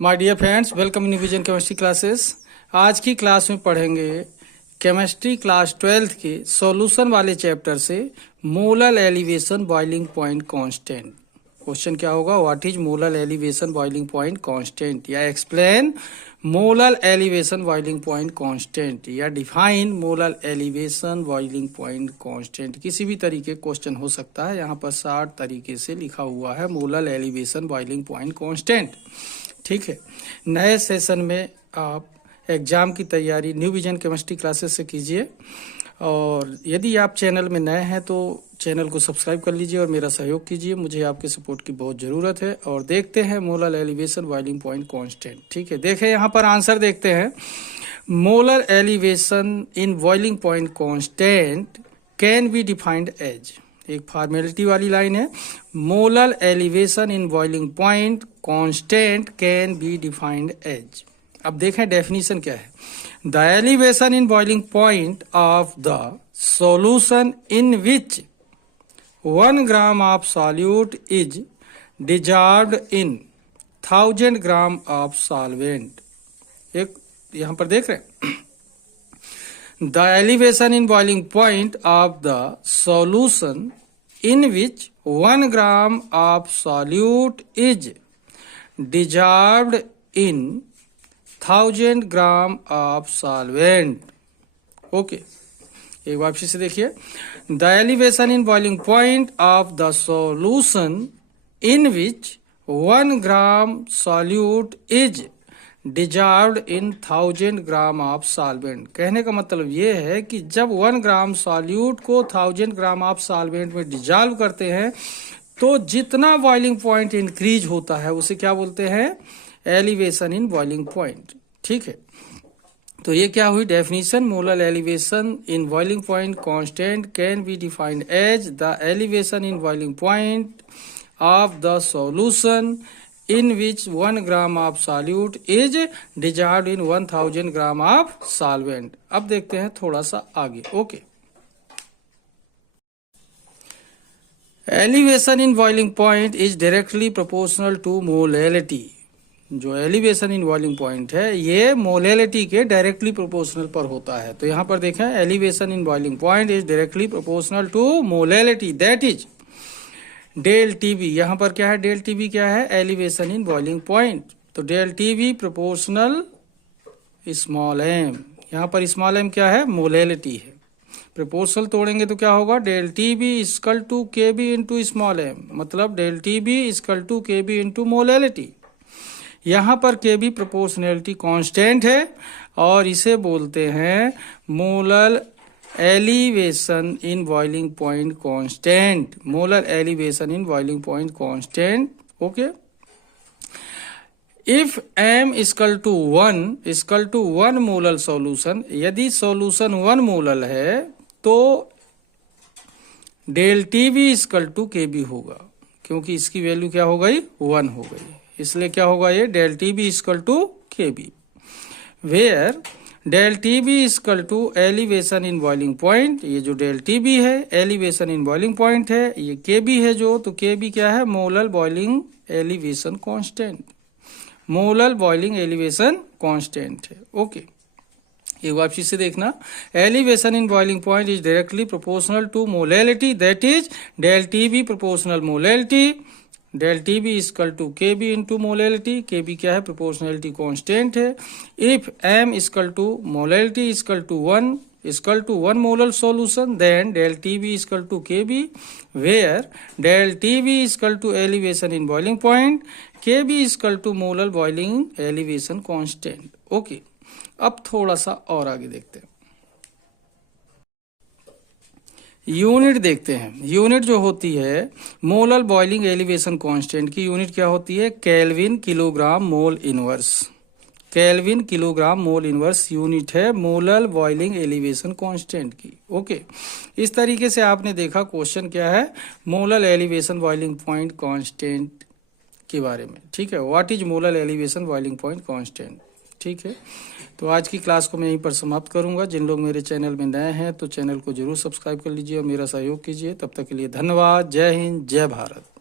My dear friends, welcome in vision chemistry classes. आज की class में पढ़ेंगे केमिस्ट्री क्लास 12th के सॉल्यूशन वाले चैप्टर से molar elevation boiling point constant. Question क्या होगा? What is molar elevation boiling point constant, या explain molar elevation boiling point constant, या define molar elevation boiling point constant. किसी भी तरीके क्वेश्चन हो सकता है। यहाँ पर 60 तरीके से लिखा हुआ है molar elevation boiling point constant. ठीक है, नए सेशन में आप एग्जाम की तैयारी न्यू विजन केमिस्ट्री क्लासेस से कीजिए। और यदि आप चैनल में नए हैं तो चैनल को सब्सक्राइब कर लीजिए और मेरा सहयोग कीजिए। मुझे आपके सपोर्ट की बहुत ज़रूरत है। और देखते हैं molar elevation boiling point constant. ठीक है, देखें यहाँ पर आंसर देखते हैं। Molar elevation in boiling point constant can be defined as, एक फॉर्मेलिटी वाली लाइन है। Molar elevation in boiling point constant can be defined as. अब देखें डेफिनेशन क्या है। The elevation in boiling point of the solution in which 1 gram of solute is dissolved in 1000 gram of solvent. एक यहां पर देख रहे हैं, the elevation in boiling point of the solution in which 1 gram of solute is dissolved in 1000 gram of solvent। Okay, एक बार फिर से देखिए। the elevation in boiling point of the solution in which 1 gram solute is dissolved in 1000 gram of solvent. कहने का मतलब ये है कि जब 1 ग्राम सॉल्यूट को 1000 ग्राम ऑफ सॉल्वेंट में डिजॉल्व करते हैं तो जितना बॉइलिंग पॉइंट इंक्रीज होता है उसे क्या बोलते हैं? Elevation in boiling point. ठीक है, तो ये क्या हुई definition. Molar elevation in boiling point constant can be defined as the elevation in boiling point of the solution in which 1 gram of solute is dissolved in 1000 gram of solvent। अब देखते हैं थोड़ा सा आगे। Okay, elevation in boiling point is directly proportional to molality. जो elevation in boiling point है ये molality के डायरेक्टली प्रोपोर्शनल पर होता है। तो यहां पर देखें, elevation in boiling point is directly proportional to molality, that is del TB. यहां पर क्या है? डेल टीबी क्या है? Elevation in boiling point. तो del TB proportional small M. यहां पर स्मॉल एम क्या है? मोलैलिटी है। प्रोपोर्शनल तोड़ेंगे तो क्या होगा? Del TB equal to K B into small M, मतलब del TB equal to K B into molality. यहां पर के बी प्रोपोर्शनैलिटी कांस्टेंट है और इसे बोलते हैं molar elevation in boiling point constant. Molar elevation in boiling point constant. Okay, if m equal to 1 molar solution, यदि सॉल्यूशन 1 मोलर है तो del T B equal to K B होगा, क्योंकि इसकी वैल्यू क्या हो गई? 1 हो गई। इसलिए क्या होगा ये? Del T B equal to K B, where del T B equal to elevation in boiling point. ये जो डेल टी बी है एलिवेशन इन बॉइलिंग पॉइंट है, ये के बी है जो, तो के बी क्या है? Molar boiling elevation constant. Molar boiling elevation constant है। ओके, एक बार फिर से देखना। Elevation in boiling point is directly proportional to molality, that is del T B proportional molality. Del T B equal to K B into molality. K B क्या है? Proportionality constant है। If M equal to molality equal to 1 molar solution, then del T B equal to K B, where del T B equal to elevation in boiling point, K B equal to molar boiling elevation constant. Okay, अब थोड़ा सा और आगे देखते हैं। Unit देखते हैं। Unit जो होती है मोलर बॉइलिंग एलिवेशन कांस्टेंट की यूनिट क्या होती है? Kelvin kilogram mole inverse. Kelvin kilogram mole inverse unit है मोलर बॉइलिंग एलिवेशन कांस्टेंट की। ओके, इस तरीके से आपने देखा क्वेश्चन क्या है molar elevation boiling point constant के बारे में। ठीक है, what is molar elevation boiling point constant. ठीक है, तो आज की क्लास को मैं यहीं पर समाप्त करूंगा। जिन लोग मेरे चैनल में नए हैं तो चैनल को जरूर सब्सक्राइब कर लीजिए और मेरा सहयोग कीजिए। तब तक के लिए धन्यवाद। जय हिंद, जय भारत।